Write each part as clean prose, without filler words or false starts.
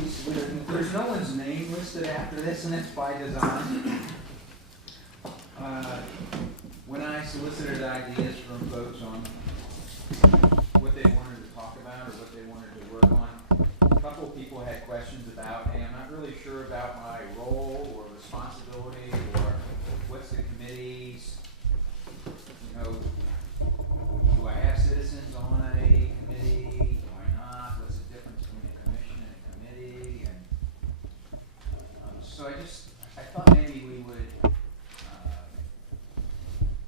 there's no one's name listed after this, and it's by design. When I solicited ideas from folks on what they wanted to talk about or what they wanted to work on, a couple of people had questions about, hey, I'm not really sure about my role or responsibility, or what's the committee's, you know, do I have citizens on a committee? Do I not? What's the difference between a commission and a committee? And so I thought maybe we would,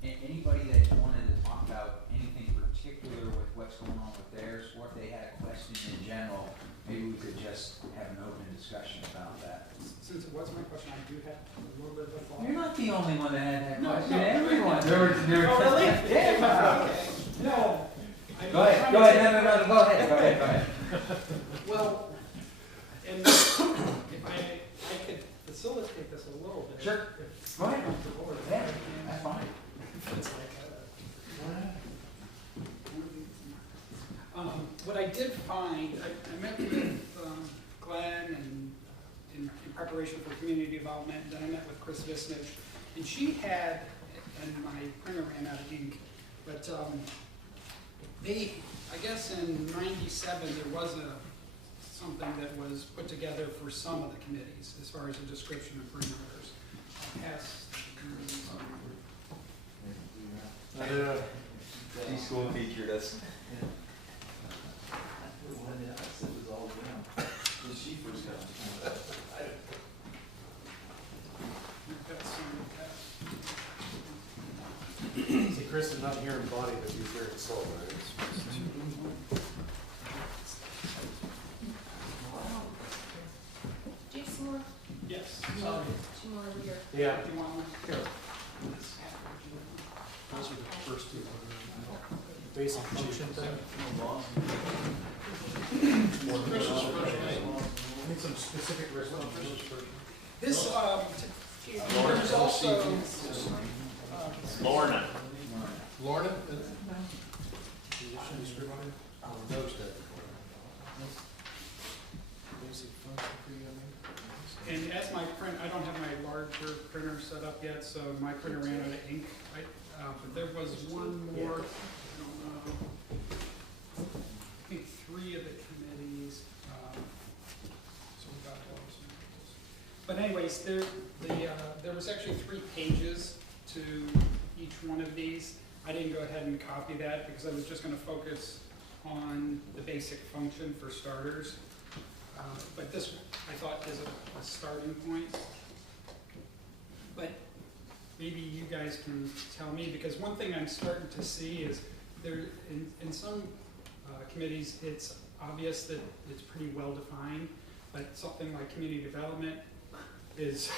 anybody that wanted to talk about anything particular with what's going on with theirs, or if they had a question in general, maybe we could just have an open discussion about that. Since it was my question, I do have a little bit of a thought. You're not the only one that had that No, question. no, Everyone. Oh, really? Yeah. Okay. No. Go ahead. Go ahead. Go ahead. Well, and if I could facilitate this a little bit. Sure. If Go ahead. the board, Yeah, that's fine. It's like what I did find, I met with Glenn and in preparation for community development, and then I met with Chris Visnich, and she had, and my printer ran out of ink, but they, I guess in '97 there was something that was put together for some of the committees as far as a description of perimeters. She school featured us. See, Chris is not here in body, but he's here in soul, right? Do you have some more? Yes. Sorry. Two more over here. Yeah. Do you want one? Here. Those are the first two. Basic function thing. Need some specific responses. This, there's also, Lorna. Lorna? and as my print, I don't have my larger printer set up yet, so my printer ran out of ink. But there was one more, I don't know, I think three of the committees. So we got those. But anyways, there was actually 3 pages to each one of these. I didn't go ahead and copy that because I was just going to focus on the basic function for starters. But this, I thought, is a starting point. But maybe you guys can tell me, because one thing I'm starting to see is there, in some committees, it's obvious that it's pretty well defined, but something like community development is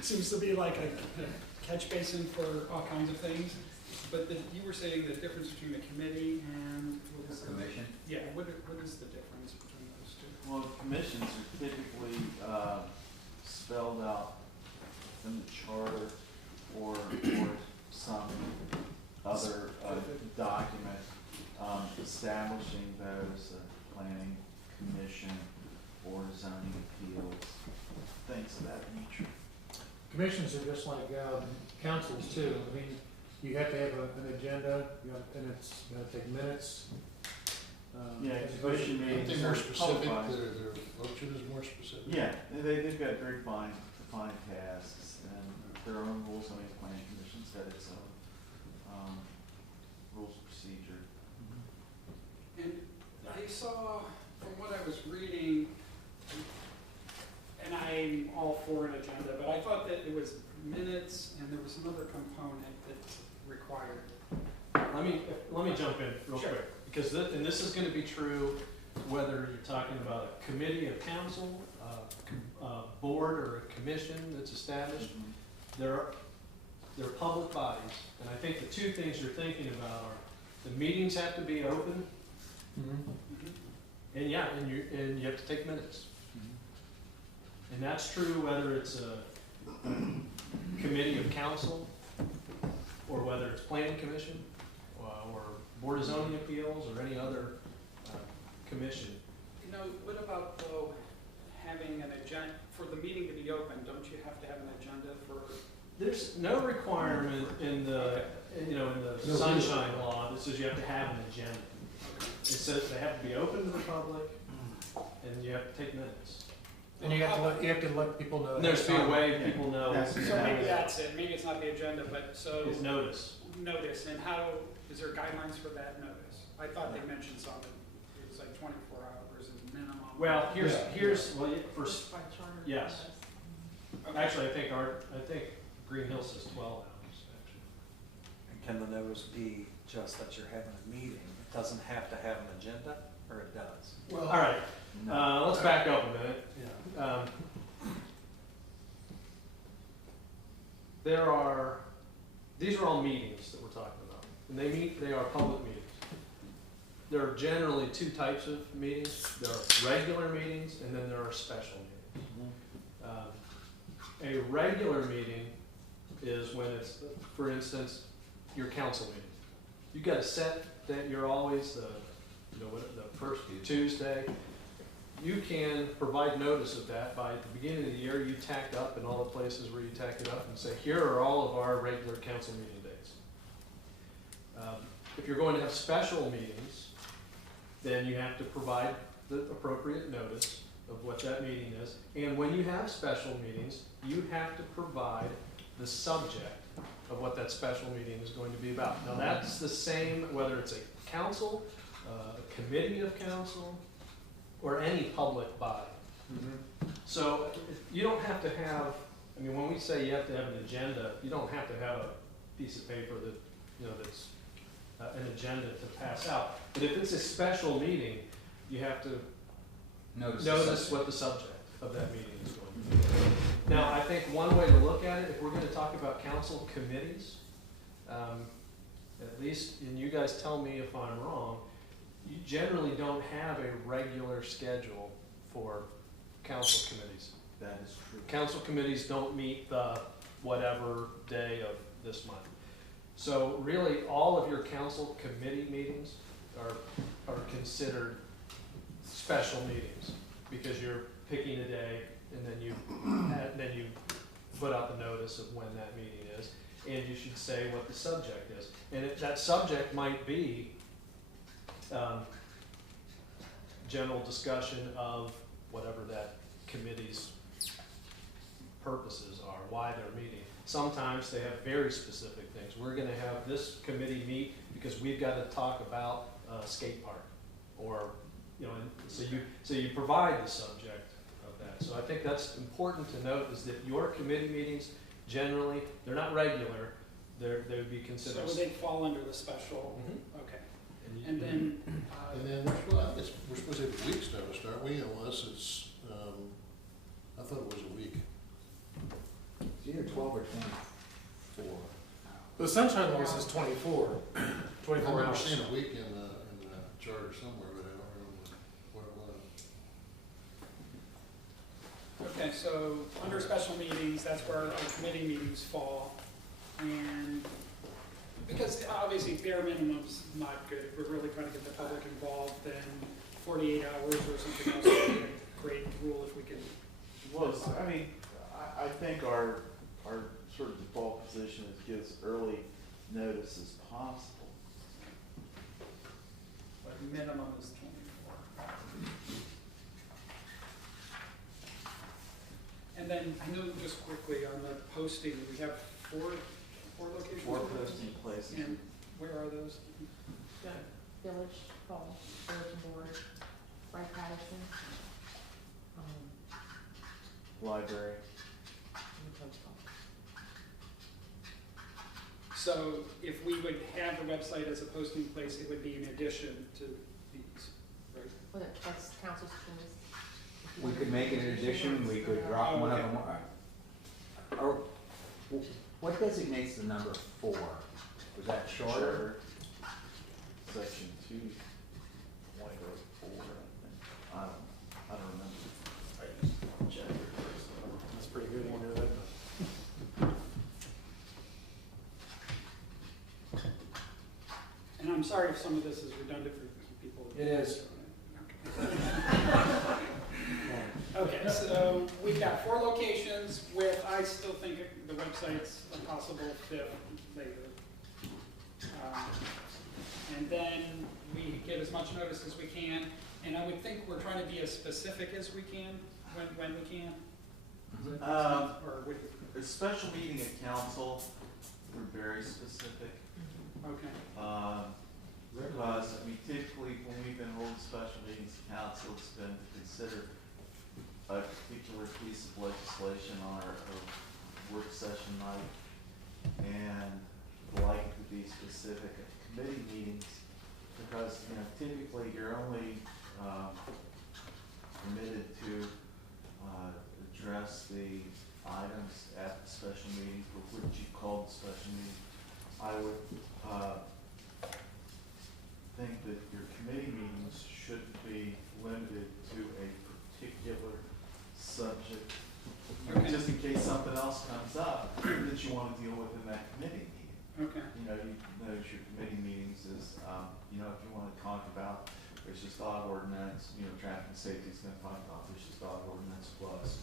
seems to be like a catch basin for all kinds of things. But you were saying the difference between a committee and what was Commission? Yeah, what is the difference between those two? Well, commissions are typically spelled out in the charter or some other document establishing those, planning commission or zoning appeals, things of that nature. Commissions are just like councils too. I mean, you have to have an agenda, and it's got to take minutes. Yeah, commission meetings. They're more specific, publicized. their function is more specific. Yeah, they've got very defined tasks and their own rules. I mean, the planning commission's got its own rules of procedure. And I saw, from what I was reading, and I'm all for an agenda, but I thought that it was minutes and there was some other component that's required. Let me jump in real Sure. quick, because this is going to be true whether you're talking about a committee of council, a board, or a commission that's established. They're public bodies, and I think the two things you're thinking about are the meetings have to be open, and you have to take minutes. And that's true whether it's a committee of council, or whether it's planning commission, or board of zoning appeals, or any other commission. You know, what about though having There's no requirement in the, in the sunshine law that says you have to have an agenda. It says they have to be open to the public, and you have to take minutes. And you have to let people know. And there's a way people know. Yes. So maybe that's it, maybe it's not the agenda, but so. It's notice. Notice, and how, is there guidelines for that notice? I thought they mentioned something, it was like 24 hours is minimum. Well, here's, Yeah. well, first, yes. Actually, I think Greenhills says 12 hours, actually. Can the notice be just that you're having a meeting? It doesn't have to have an agenda, or it does? Well, All right, let's back up a minute. yeah. These are all meetings that we're talking about, and they are public meetings. There are generally two types of meetings. There are regular meetings, and then there are special meetings. A regular meeting is when it's, for instance, your council meeting. You've got to set that you're always the first Tuesday. You can provide notice of that by at the beginning of the year. You tack up in all the places where you tack it up and say, here are all of our regular council meeting dates. If you're going to have special meetings, then you have to provide the appropriate notice of what that meeting is. And when you have special meetings, you have to provide the subject of what that special meeting is going to be about. Now that's the same whether it's a council, a committee of council, or any public body. So you don't have to have, I mean, when we say you have to have an agenda, you don't have to have a piece of paper that, that's an agenda to pass out. But if it's a special meeting, you have to notice what the subject of that meeting is going to be. Now, I think one way to look at it, if we're going to talk about council committees, at least, and you guys tell me if I'm wrong, you generally don't have a regular schedule for council committees. That is true. Council committees don't meet the whatever day of this month. So really, all of your council committee meetings are considered special meetings because you're picking a day and then you put out the notice of when that meeting is, and you should say what the subject is. And that subject might be general discussion of whatever that committee's purposes are, why they're meeting. Sometimes they have very specific things. We're gonna have this committee meet because we've gotta talk about a skate park, or, and so you provide the subject of that. So I think that's important to note, is that your committee meetings, generally, they're not regular, they would be considered. So they fall under the special, okay. And then, And then, well, I guess we're supposed to have a week's notice, aren't we, unless it's, I thought it was a week. It's either 12 or 24. The sunshine law says 24 I've never hours. seen a week in the charter somewhere, but I don't remember what it was. okay, so under special meetings, that's where our committee meetings fall. And because obviously bare minimum's not good, if we're really trying to get the public involved, then 48 hours or something else would be a great rule if we could. Well, I mean, I think our sort of default position is give as early notice as possible. But minimum is 24. And then I know just quickly on the posting, we have four locations. 4 posting places. And where are those? Village Hall, Bulletin Board, right Patterson. Library. And Post Office. So if we would have the website as a posting place, it would be in addition to these, right? Well, that's council's choice. We could make it an addition, we could drop one of them. Or, what designates the number 4? Was that shorter? Section 2, 1 or 4, I think. I don't remember. Check it first. That's pretty good, you know that. And I'm sorry if some of this is redundant for people. It is. Okay, yes, we've got 4 locations with, I still think the website's a possible 5th later. And then we get as much notice as we can, and I would think we're trying to be as specific as we can, when we can. Does that make sense? Or would, A special meeting at council, we're very specific. okay, Because, I mean, typically, when we've been holding special meetings at council, it's been to consider a particular piece of legislation on our work session night, and like to be specific at committee meetings, because, you know, typically, you're only permitted to address the items at the special meeting for which you called the special meeting. I would think that your committee meetings shouldn't be limited to a particular subject. Okay. Just in case something else comes up that you want to deal with in that committee meeting. okay. You know, you notice your committee meetings is, you know, if you want to talk about vicious dog ordinance, you know, traffic and safety is going to talk about vicious dog ordinance plus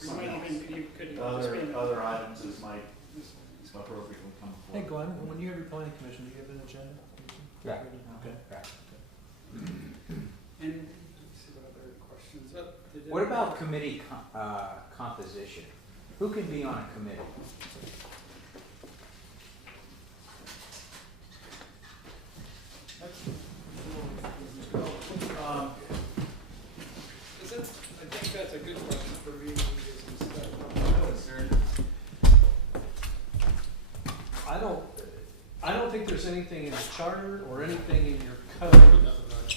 You something might else. even, you could just be in Other items that might this- appropriately come Hey forward. Glenn, when you have your planning commission, do you have an agenda? Yeah. Okay. And, let's see what other questions. What about committee composition? Who can be on a committee? Is it, I think that's a good question for me to use instead. No, is there- I don't think there's anything in the charter or anything in your code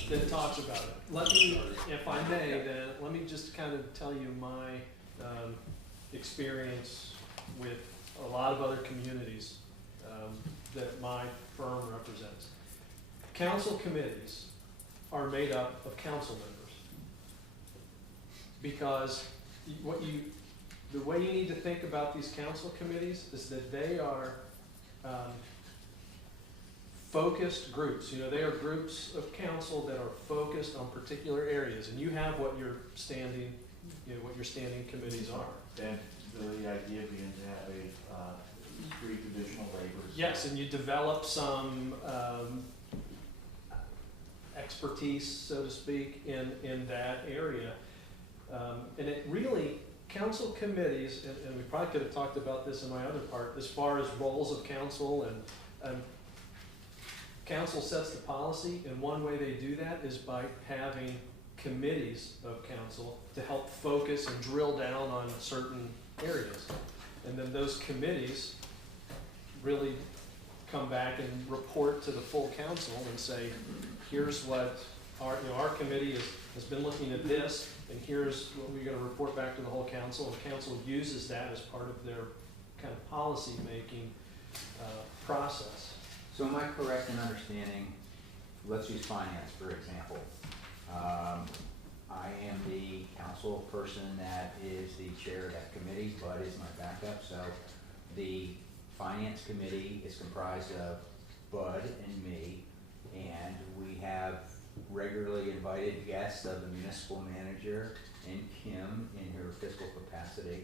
that talks about it. Let me, if I may, then, let me just kind of tell you my experience with a lot of other communities that my firm represents. Council committees are made up of council members. Because the way you need to think about these council committees is that they are focused groups. You know, they are groups of council that are focused on particular areas, and you have what your standing, you know, what your standing committees are. And the idea being to have a 3 traditional labors. Yes, and you develop some expertise, so to speak, in that area. And it really, council committees, and we probably could have talked about this in my other part, as far as roles of council, and council sets the policy, and one way they do that is by having committees of council to help focus and drill down on certain areas. And then those committees really come back and report to the full council and say, here's what our committee has been looking at this, and here's what we're gonna report back to the whole council, and council uses that as part of their kind of policy-making process. So am I correct in understanding, let's use finance, for example. I am the council person that is the chair of that committee. Bud is my backup, so the finance committee is comprised of Bud and me, and we have regularly invited guests of the municipal manager and Kim in her fiscal capacity.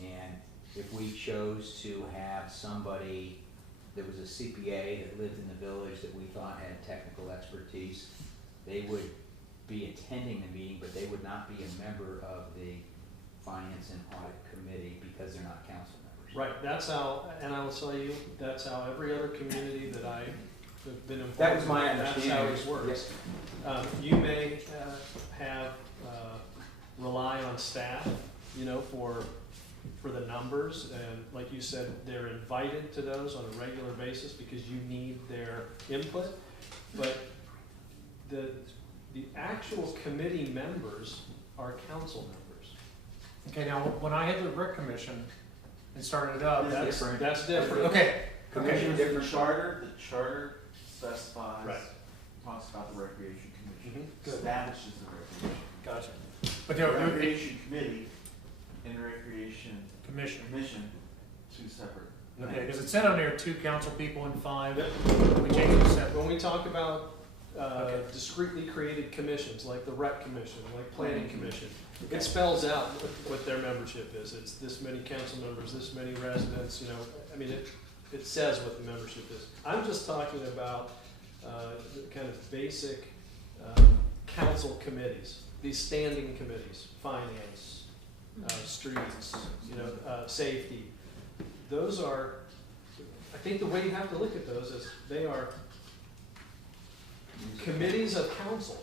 And if we chose to have somebody that was a CPA that lived in the village that we thought had technical expertise, they would be attending the meeting, but they would not be a member of the Finance and Audit Committee because they're not council members. Right, that's how, and I will tell you, that's how every other community that I have been involved in. That was my That's how understanding. it works. You may have, rely on staff, you know, for the numbers, and like you said, they're invited to those on a regular basis because you need their input. But the actual committee members are council members. Okay, now, when I had the rec commission and started it up, That's different. That's different. okay, Commission The different. charter specifies, Right. talks about the recreation commission, Mhm. establishes the recreation. gotcha. The But there were recreation committee and the recreation commission. commission, 2 separate. Okay, because it said on there 2 council people and 5. Yep. We changed it to 7. When we talk about discreetly created commissions, like the rec commission, like planning commission. It spells out what their membership is. It's this many council members, this many residents, you know, I mean, it says what the membership is. I'm just talking about, the kind of basic, council committees, these standing committees, finance, streets, you know, safety. Those are, I think the way you have to look at those is they are committees of council,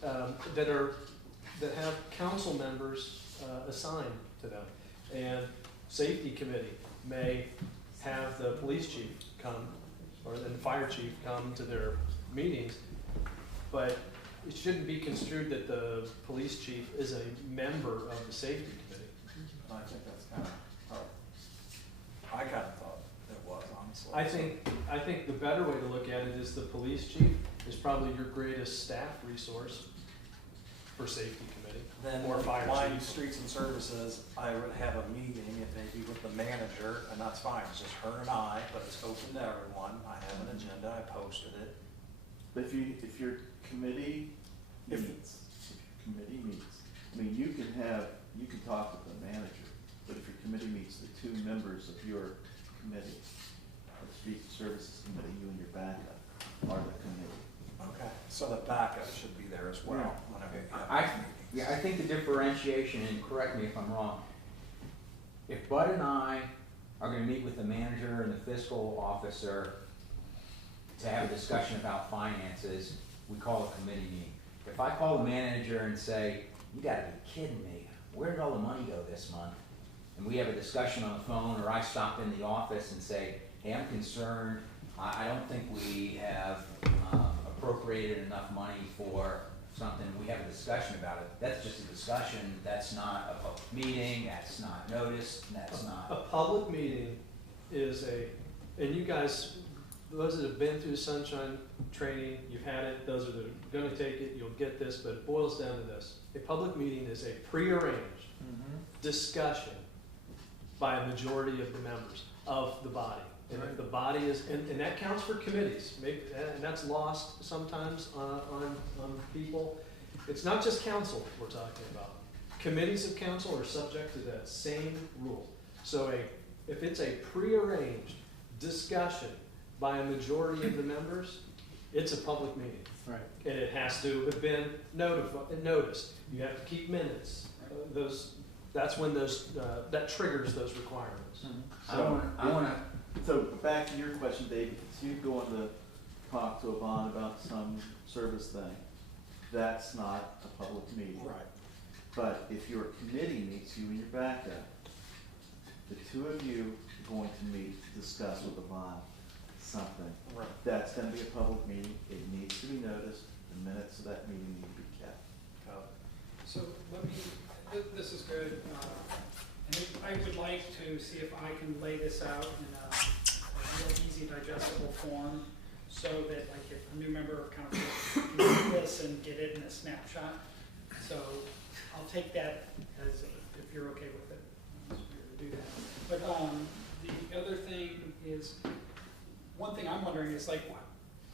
that have council members assigned to them. And safety committee may have the police chief come, or the fire chief come to their meetings, but it shouldn't be construed that the police chief is a member of the safety committee. I think that's kind of, I kind of thought it was, honestly. I think the better way to look at it is the police chief is probably your greatest staff resource for safety committee. Then or fire my chief. streets and services, I would have a meeting, it may be with the manager, and that's fine, it's just her and I, but it's open to everyone. I have an agenda, I posted it. But if your committee meets, I mean, you can talk with the manager, but if your committee meets, the two members of your committee, the street services committee, you and your backup are the committee. Okay. So the backup should be there as well, Yeah. whenever you have a meeting. Yeah, I think the differentiation, and correct me if I'm wrong, if Bud and I are gonna meet with the manager and the fiscal officer to have a discussion about finances, we call a committee meeting. If I call the manager and say, you gotta be kidding me, where did all the money go this month? And we have a discussion on the phone, or I stop in the office and say, hey, I'm concerned, I don't think we have appropriated enough money for something, we have a discussion about it. That's just a discussion, that's not a public meeting, that's not noticed, that's A not. public meeting is and you guys, those that have been through sunshine training, you've had it, those that are gonna take it, you'll get this, but it boils down to this. A public meeting is a prearranged discussion by a majority of the members of the body. And if the body is, and that counts for committees, maybe, and that's lost sometimes on people. It's not just council we're talking about. Committees of council are subject to that same rule. So if it's a prearranged discussion by a majority of the members, it's a public meeting. Right. And it has to have been noticed. You have to keep minutes. That's when that triggers those requirements. I wanna, So back to your question, David, so you go in to talk to a bond about some service thing, that's not a public meeting. Right. But if your committee meets, you and your backup, the two of you are going to meet, discuss with the bond something. Right. That's gonna be a public meeting, it needs to be noticed, the minutes of that meeting need to be kept. So let me, this is good, and I would like to see if I can lay this out in a real easy digestible form, so that like if a new member of council can read this and get it in a snapshot. So I'll take that as, if you're okay with it, I'm just here to do that. But the other thing is, one thing I'm wondering is like,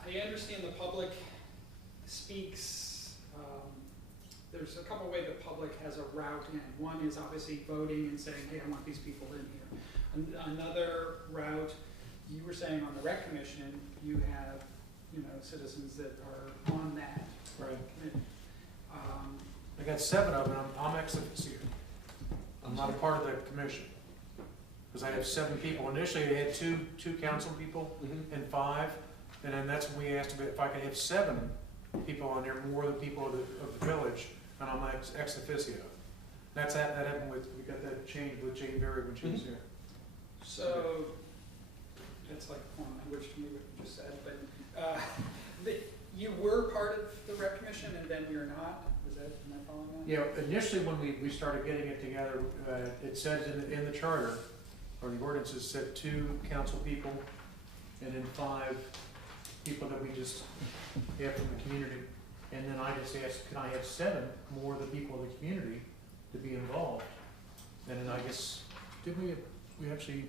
I understand the public speaks, there's a couple ways the public has a route in. One is obviously voting and saying, hey, I want these people in here. Another route, you were saying on the rec commission, you have, you know, citizens that are on that committee. I got 7 of them, I'm ex officio. I'm not a part of the commission. Because I have 7 people. Initially, they had two council people and 5, and then that's when we asked if I could have 7 people on there, more than people of the village, and I'm ex officio. That happened we got that changed with Jane Berry when she was here. So, that's like foreign language to me what you just said, but you were part of the rec commission and then you're not? Am I following that? Yeah, initially when we started getting it together, it says in the charter, or the ordinances said 2 council people, and then 5 people that we just have from the community. And then I just asked, can I have 7 more of the people of the community to be involved? And then I guess, we actually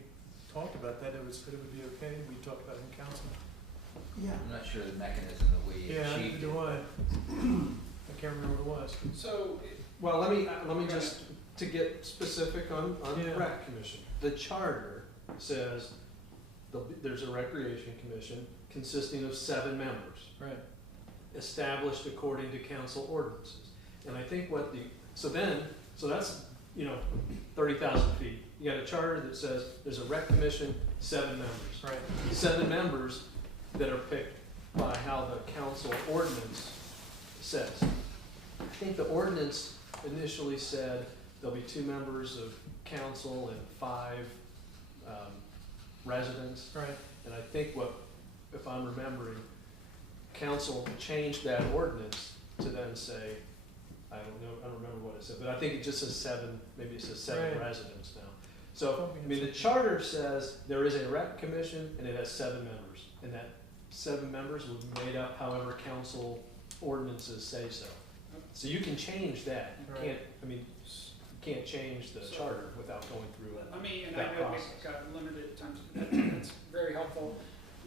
talked about that, it would be okay, we talked about it in council. Yeah. I'm not sure the mechanism that we Yeah, achieved. neither do I. I can't remember what it was. So, Well, let me just, to get specific on the Yeah. rec commission. The charter says there's a recreation commission consisting of 7 members, Right. established according to council ordinances. And I think so that's, 30,000 feet. You got a charter that says there's a rec commission, 7 members. Right. 7 members that are picked by how the council ordinance says. I think the ordinance initially said there'll be 2 members of council and 5 residents. Right. And I think if I'm remembering, council changed that ordinance to then say, I don't remember what it said, but I think it just says 7, maybe it says 7 Right. residents now. So, I mean, the charter says there is a rec commission and it has 7 members. And that 7 members will be made up however council ordinances say so. So you can change that. You Right. can't, you can't change the charter without going through it. let me, and that I know process. we've got limited time, that's very helpful.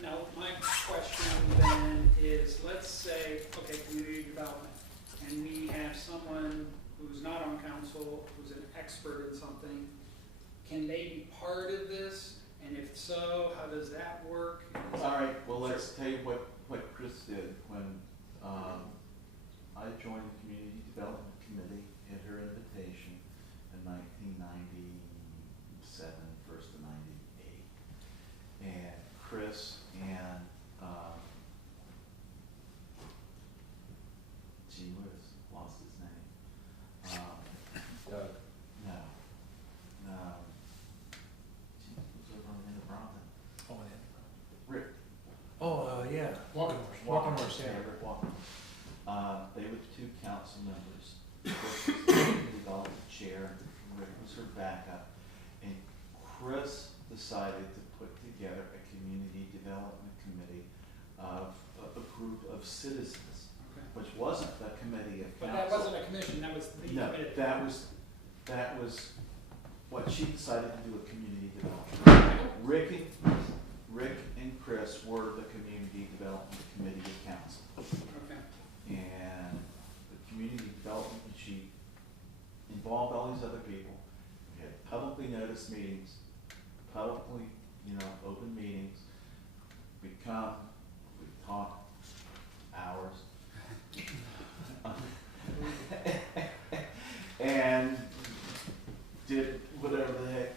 Now, my question then is, let's say, okay, community development, and we have someone who's not on council, who's an expert in something, can they be part of this? And if so, how does that work? All right, well, let's tell you what Chris did when I joined the Community Development Committee at her invitation in 1997, first of 98. And Chris and, gee whiz, lost his name. Doug. No. Gee, who's over on the end of Brompton? Rick. Oh, yeah. Walking Walking horse, yeah. Rick Walker. They were the 2 council members. Rick was the development chair, Rick was her backup, and Chris decided to put together a community development committee of a group of citizens, Okay. which wasn't the committee of But council. that wasn't a commission, that was the No, committee. that was what she decided to do with community development. Rick and Chris were the community development committee of council. Okay. And the community development, she involved all these other people. We had publicly noticed meetings, publicly, open meetings. We'd come, we'd talk hours. And did whatever the heck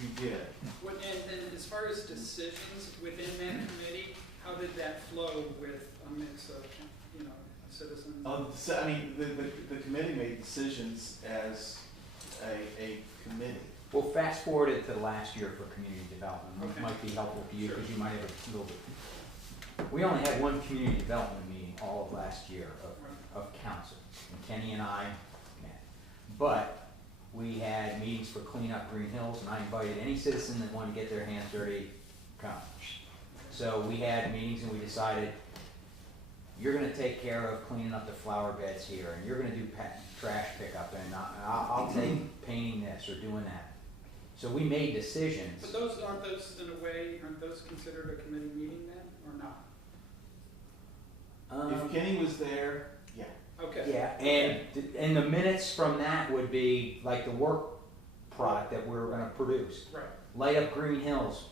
we did. And then as far as decisions within that committee, how did that flow with a mix of, citizens? So, the committee made decisions as a committee. Well, fast forwarded to the last year for community development, which Okay. might be helpful for you, Sure. because you might have a little bit. We only had 1 community development meeting all of last year of council, and Kenny and I met. But we had meetings for Clean Up Greenhills, and I invited any citizen that wanted to get their hands dirty, come. So we had meetings and we decided, you're gonna take care of cleaning up the flower beds here, and you're gonna do trash pickup, and I'll take painting this or doing that. So we made decisions. But aren't those considered a committee meeting then, or not? If Kenny was there, yeah. Okay. Yeah, and the minutes from that would be like the work product that we're gonna produce. Right. Light up Green Hills,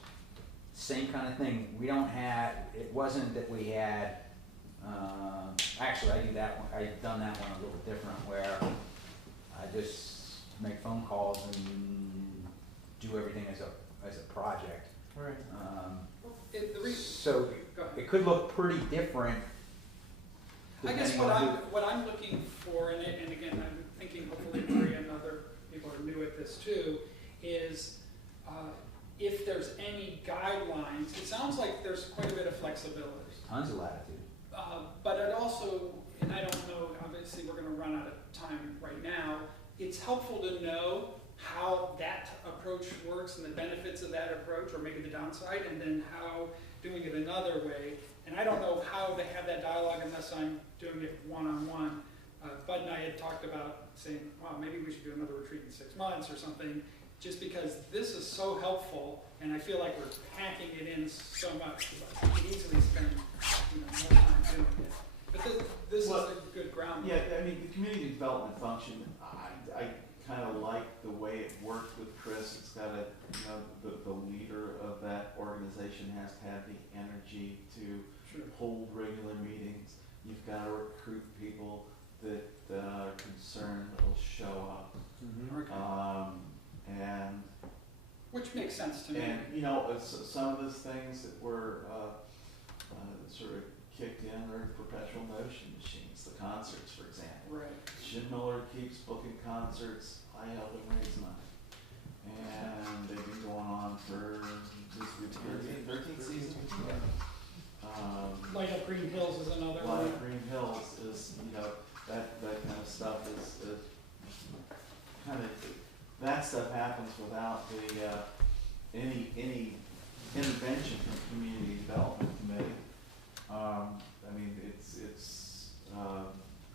same kind of thing. We don't have, it wasn't that we had, actually I do that one, I've done that one a little bit different, where I just make phone calls and do everything as a project. Right. So Go ahead. it could look pretty different. I guess depending on who- what I'm looking for, and again, I'm thinking hopefully Maria and other people are new at this too, is if there's any guidelines. It sounds like there's quite a bit of flexibility. Tons of latitude. But it also, and I don't know, obviously we're gonna run out of time right now, it's helpful to know how that approach works and the benefits of that approach, or maybe the downside, and then how doing it another way. And I don't know how to have that dialogue unless I'm doing it one-on-one. Bud and I had talked about saying, wow, maybe we should do another retreat in 6 months or something. just because this is so helpful, and I feel like we're packing it in so much. We could easily spend, more time doing it. But this is a good ground. Yeah, I mean, the community development function, I kind of like the way it worked with Chris. It's got the leader of that organization has to have the energy to Sure. hold regular meetings. You've got to recruit people that are concerned that will show up. Okay. And Which makes sense to me. and some of those things that were sort of kicked in are perpetual motion machines. The concerts, for example. Right. Jim Miller keeps booking concerts. I help him raise money, and they've been going on for this would be 13th season. Light Up Greenhills is another Light one. Up Greenhills is that kind of stuff is kind of that stuff happens without the any intervention from Community Development Committee. I mean, it's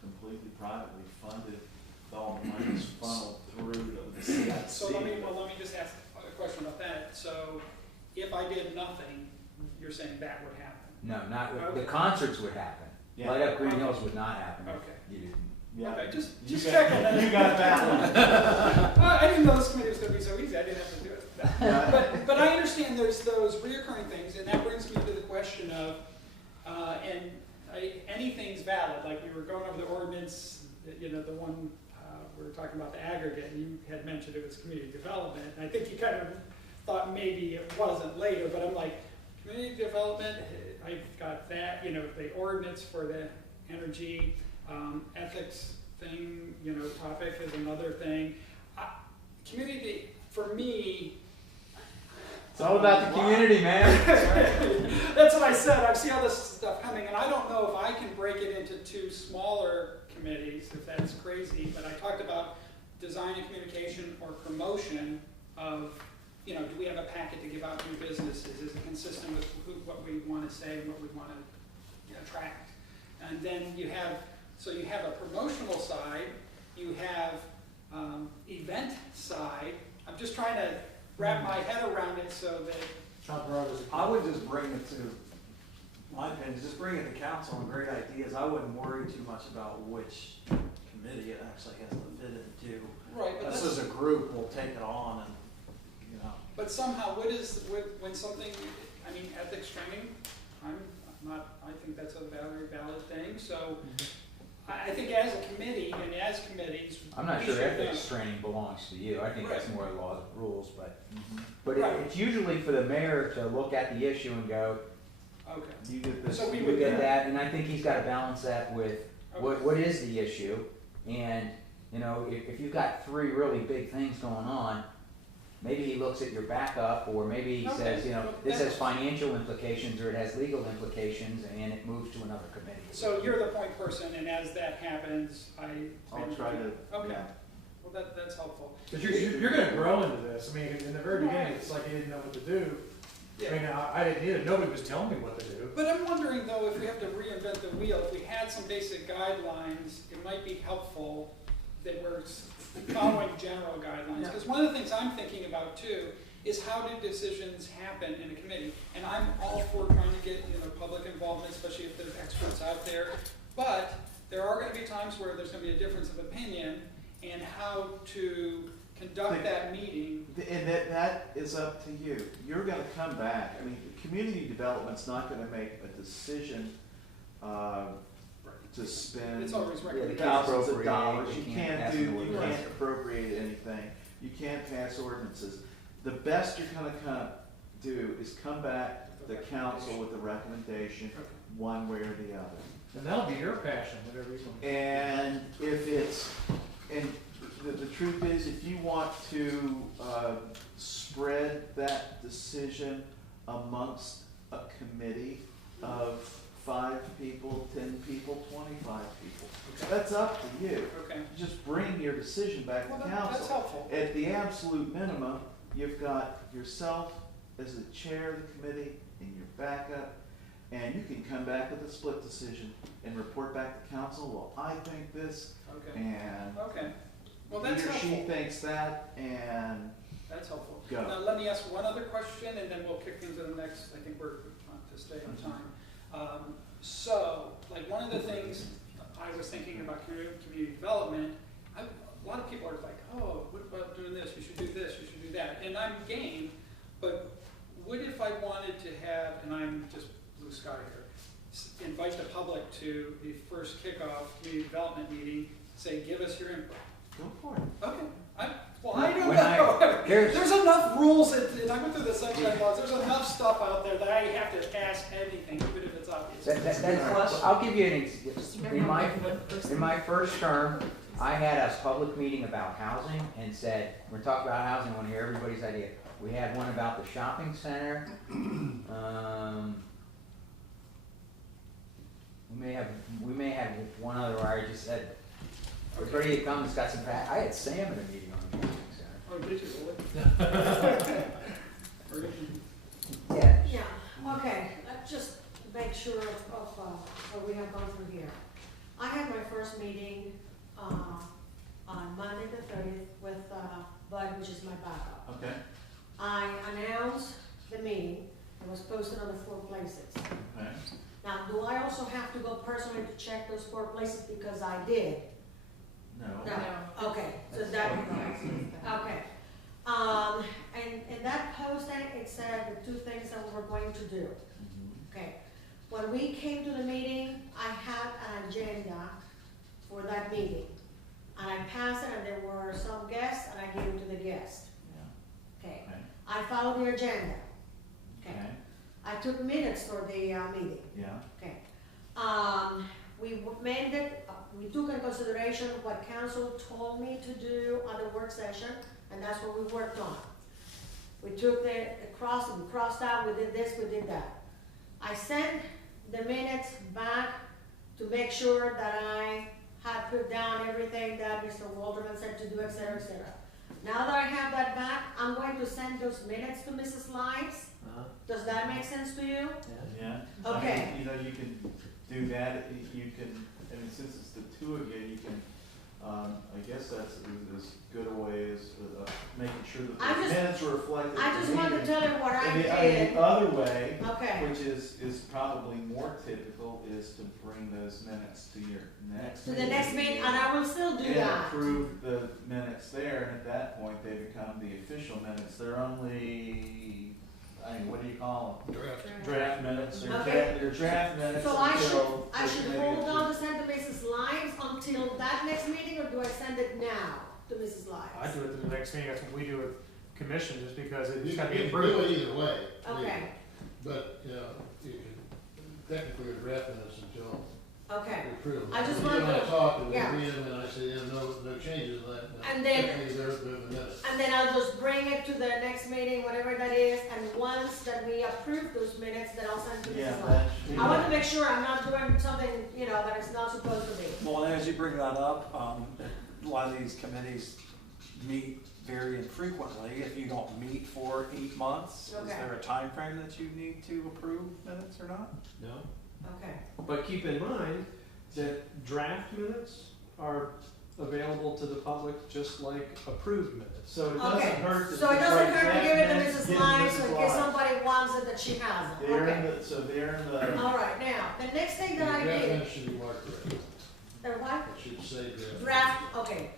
completely privately funded. All the money is funneled through the CIC. So let me just ask a question about that. So if I did nothing, you're saying that would happen? No, not, Okay. the concerts would happen. Yeah. Light Up Greenhills would not happen if Okay. you didn't. Yeah. Okay, just You checking. You got that one. Well, I didn't know this committee was going to be so easy. I didn't have to do it. Yeah. But I understand there's those reoccurring things, and that brings me to the question of, anything's valid. Like we were going over the ordinance, the one we were talking about the aggregate, and you had mentioned it was community development. And I think you kind of thought maybe it wasn't later, but I'm like, community development, I've got that, the ordinance for the energy, ethics thing, topic is another thing. Community, for me. It's all about the community, man. That's what I said. I see all this stuff coming, and I don't know if I can break it into two smaller committees, if that's crazy, but I talked about design and communication or promotion of, do we have a packet to give out to new businesses? Is it consistent with what we want to say and what we want to attract? And then you have a promotional side, you have event side. I'm just trying to wrap my head around it so that. Top row is a- I would just bring it to, my opinion, just bring it to council and great ideas. I wouldn't worry too much about which committee it actually has to fit into. Right, but Us as a group will take it on and, But somehow, when something, ethics training, I think that's a very valid thing, so I think as a committee and as committees. I'm not we sure should ethics training belongs to you. I think that's Right. more law, rules, but Right. it's usually for the mayor to look at the issue and go, Okay, You get this. So we you would- get that, and I think he's gotta balance that with okay. what is the issue? And, if you've got three really big things going on, maybe he looks at your backup, or maybe he Okay. says, this has financial implications, or it has legal implications, and it moves to another committee. So you're the point person, and as that happens, I'll try to. Okay. Yeah. Well, that's helpful. Cause you're gonna grow into this. I mean, in the very beginning, it's like you didn't know what to do. I mean, I didn't either. Nobody was telling me what to do. But I'm wondering though, if we have to reinvent the wheel, if we had some basic guidelines, it might be helpful that we're following general guidelines. Because one of the things I'm thinking about too is how do decisions happen in a committee? And I'm all for trying to get public involvement, especially if there's experts out there. But there are going to be times where there's going to be a difference of opinion, and how to conduct that meeting. And that is up to you. You're gonna come back. I mean, community development's not gonna make a decision, to spend. It's always Yeah, recommended. the Thousands of appropriate, dollars. you You can't can't pass do, an you ordinance. can't appropriate anything. You can't pass ordinances. The best you're gonna do is come back to the council with a recommendation, one way or the other. And that'll be your passion, whatever you want. And if it's, and the truth is, if you want to spread that decision amongst a committee of 5 people, 10 people, 25 people, that's up to you. Okay. Just bring your decision back Well, to that's council. helpful. At the absolute minimum, you've got yourself as the chair of the committee and your backup, and you can come back with a split decision and report back to council, well, I think this, Okay. and Okay. Well, he that's or she helpful. thinks that, and That's helpful. Go. Now, let me ask one other question, and then we'll kick into the next. I think we're trying to stay on time. So, like, one of the things I was thinking about community development, a lot of people are like, oh, what about doing this? You should do this, you should do that. And I'm game, but what if I wanted to have, and I'm just blue sky here, invite the public to the first kickoff community development meeting, say, give us your input. Go for it. Okay. I don't When know. there's- There's enough rules, and I went through the sunshine laws, there's enough stuff out there that I have to ask anything, even if it's obvious. I'll give you an, Just in remember my, one person. in my first term, I had a public meeting about housing and said, we're talking about housing, I wanna hear everybody's idea. We had one about the shopping center, we may have one other where I just said, everybody that comes got some, I had Sam in a meeting on the shopping center. Oh, did you really? Yeah. Yeah, okay, let's just make sure of what we have gone through here. I had my first meeting on Monday the 30th with Bud, which is my backup. Okay, I announced the meeting, it was posted on the 4 places. okay. Now, do I also have to go personally to check those 4 places because I did? No. No, okay, so that, okay. And in that posting, it said the 2 things that we were going to do. Mhm. Okay, when we came to the meeting, I had an agenda for that meeting. And I passed it, and there were some guests, and I gave it to the guests. Yeah, Okay, okay, I followed the agenda. Okay, okay, I took minutes for the meeting. yeah, Okay, we took in consideration what council told me to do on the work session, and that's what we worked on. We took we crossed out, we did this, we did that. I sent the minutes back to make sure that I had put down everything that Mr. Walterman said to do, et cetera, et cetera. Now that I have that back, I'm going to send those minutes to Mrs. Lives. Does that make sense to you? yeah. Okay. I mean, you know, you can do that, you can, I mean, since it's the 2 of you, you can, I guess that's as good a way as making sure that I the just- minutes are reflected. I in just the wanted to meeting. tell you what I And did. the other way, Okay, which is probably more typical, is to bring those minutes to your next to meeting. the next meeting, and I will still do And that. approve the minutes there, and at that point, they become the official minutes. They're only, I mean, what do you call them? Draft minutes. They're Okay. they're draft minutes So I until. I should hold on to send to Mrs. Lives until that next meeting, or do I send it now to Mrs. I Lives? do it to the next meeting, that's what we do with commission, just because You it's can gotta be do approved. it either way. Okay, But, you know, technically, a draft minutes until okay. we approve. I just You wanted and I to- talked, and we yeah. read them, and I said, yeah, no changes, to that. And then- Technically, they're the minutes. And then I'll just bring it to the next meeting, whatever that is, and once that we approve those minutes, then I'll send it to Yeah, Mrs. Lives. that should be. I want to make sure I'm not doing something, you know, that it's not supposed to be. Well, and as you bring that up, a lot of these committees meet very infrequently. If you don't meet for 8 months, is Okay. there a time frame that you need to approve minutes or not? No, Okay, but keep in mind that draft minutes are available to the public just like approved minutes. So it doesn't okay. hurt to. So it doesn't Right, hurt to give it to minutes, Mrs. give Lives, Mrs. so in case Lives. somebody wants it that she has it. They're in Okay. the, so they're in the, All right, now, the next thing The that I draft did, minutes should be marked red. the what? It should say draft. Draft, okay.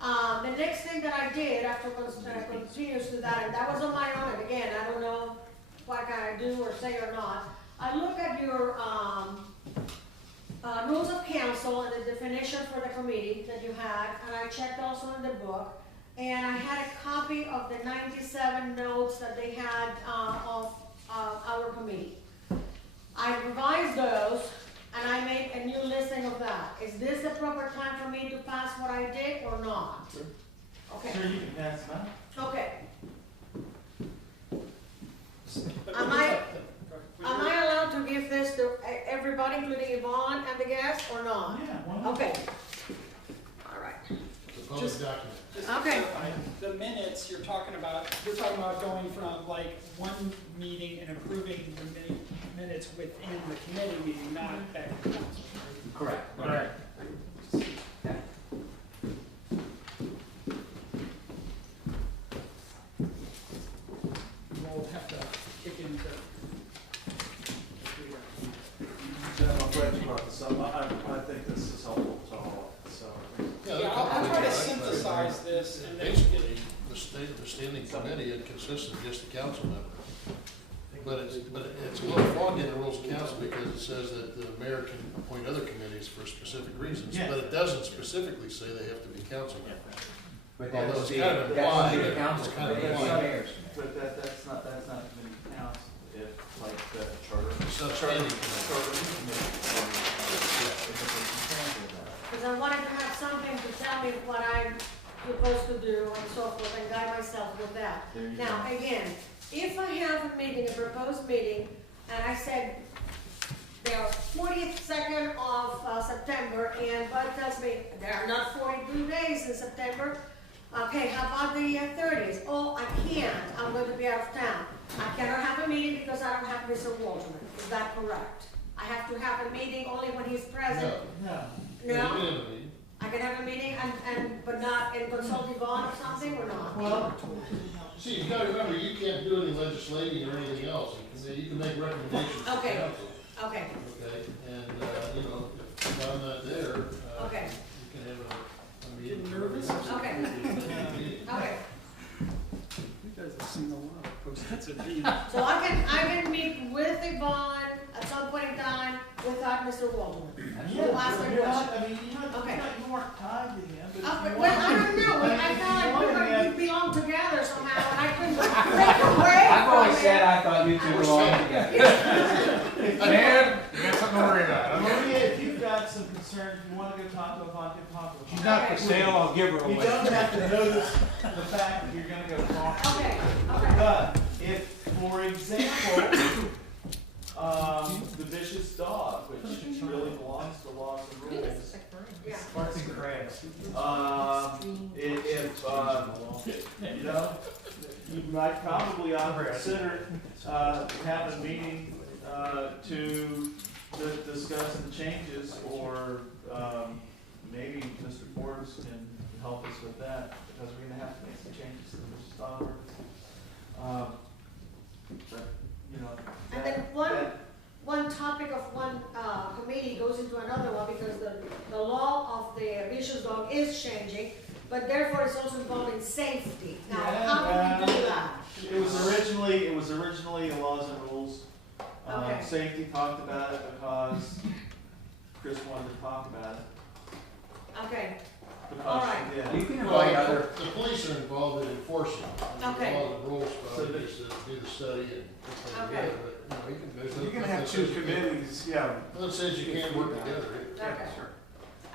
The next thing that I did after continues to that, and that was on my own, and again, I don't know what can I do or say or not. I look at your, rules of council and the definition for the committee that you had, and I checked also in the book. And I had a copy of the 97 notes that they had, of our committee. I revised those, and I made a new listing of that. Is this the proper time for me to pass what I did or not? Sure. Okay, sure, you can pass them out. okay. But Am when I- you- Am I allowed to give this to everybody, including Yvonne and the guests, or not? Yeah, why not? Okay. All right. It's a public Just- document. Just to Okay. clarify, the minutes you're talking about going from like one meeting and approving the minutes within the committee meeting, not back to council. Correct. Right. basically, the standing committee, it consists of just a council member. But it's a little foggy in the rules of council because it says that the mayor can appoint other committees for specific reasons, Yeah. but it doesn't specifically say they have to be council members. But Although that's it's the, kind of that's implied, the it's council kind of committee, it's the implied. mayor's committee. But that's not committee council, if like the charter. It's not standing committee. Charter committee. Because I wanted to have something to tell me what I'm supposed to do and so forth, and guide myself with that. There you Now, go. again, if I have a meeting, a proposed meeting, and I said there are 42nd of September, and Bud tells me there are not 42 days in September, okay, how about the 30th? Oh, I can't, I'm going to be out of town. I cannot have a meeting because I don't have Mr. Walterman, is that correct? I have to have a meeting only when he's present? No. No? You can have a meeting. I can have a meeting but not in consult Yvonne or something, or not? Well, See, you gotta remember, you can't do any legislating or anything else. You can make recommendations to Okay. council. Okay, Okay, and, you know, if I'm not there, okay, you can have a meeting. Nervous? okay, okay. You guys have seen a lot of post-its at me. So I can meet with Yvonne at some point in time without Mr. Waldman. yeah, To ask a you're not, question. I mean, Okay. you weren't tied to him, but if you Well, I wanted- don't know, I if you felt like wanted we to belong together somehow, and I couldn't take a break I've from always it. said I thought you two belonged together. Man, you got something to worry about. Maria, if you've got some concerns, you wanna go talk to Yvonne, talk to Yvonne. She's not for sale, I'll give her You away. don't have to notice the fact that you're gonna go talk to her. Okay, okay, But if, for example, the vicious dog, which really belongs to laws and rules, yeah. Arts and crafts. if, you know, you might probably ought to consider, having a meeting, to discuss the changes, or, maybe Mr. Forbes can help us with that, because we're gonna have to make some changes to the vicious dog ordinance. But, you know. And then one topic of one committee goes into another one, because the law of the vicious dog is changing, but therefore it's also involving safety. Now, how do we do that? It was originally a laws and rules. Okay. Safety talked about it because Chris wanted to talk about it. Okay, Because All right. she did. You can invite Well, other, the police are involved in enforcing. Okay. The laws and rules, So probably the- just do the study and put things Okay. together, but, you know, there's no. You can have nothing two says you can't- committees, yeah. Well, it says you can't work together. okay.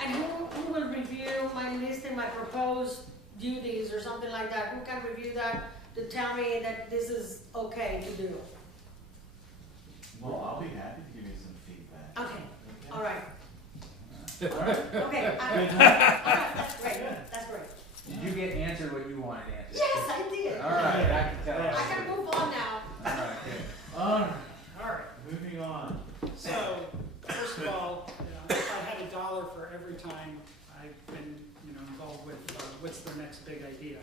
And who will review my listing, my proposed duties or something like that? Who can review that to tell me that this is okay to do? Well, I'll be happy to give you some feedback. Okay, all right, All right. okay, all right, that's great, that's great. did you get answered what you wanted answered? Yes, I did. All right, I can tell. I can move on now. All right, good. All right, All right, moving on. so, first of all, if I had $1 for every time I've been, involved with, what's the next big idea?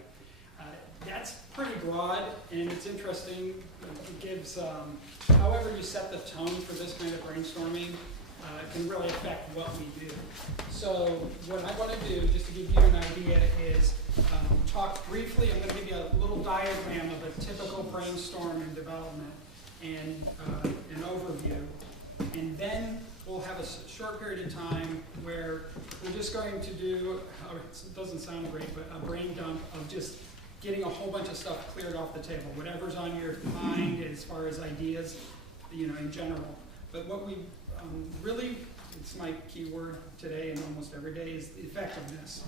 That's pretty broad, and it's interesting, it gives, however you set the tone for this kind of brainstorming, can really affect what we do. So what I want to do, just to give you an idea, is talk briefly. I'm going to give you a little diagram of a typical brainstorm and development and an overview. And then we'll have a short period of time where we're just going to do, it doesn't sound great, but a brain dump of just getting a whole bunch of stuff cleared off the table, whatever's on your mind as far as ideas, in general. But what we really, it's my key word today and almost every day, is effectiveness.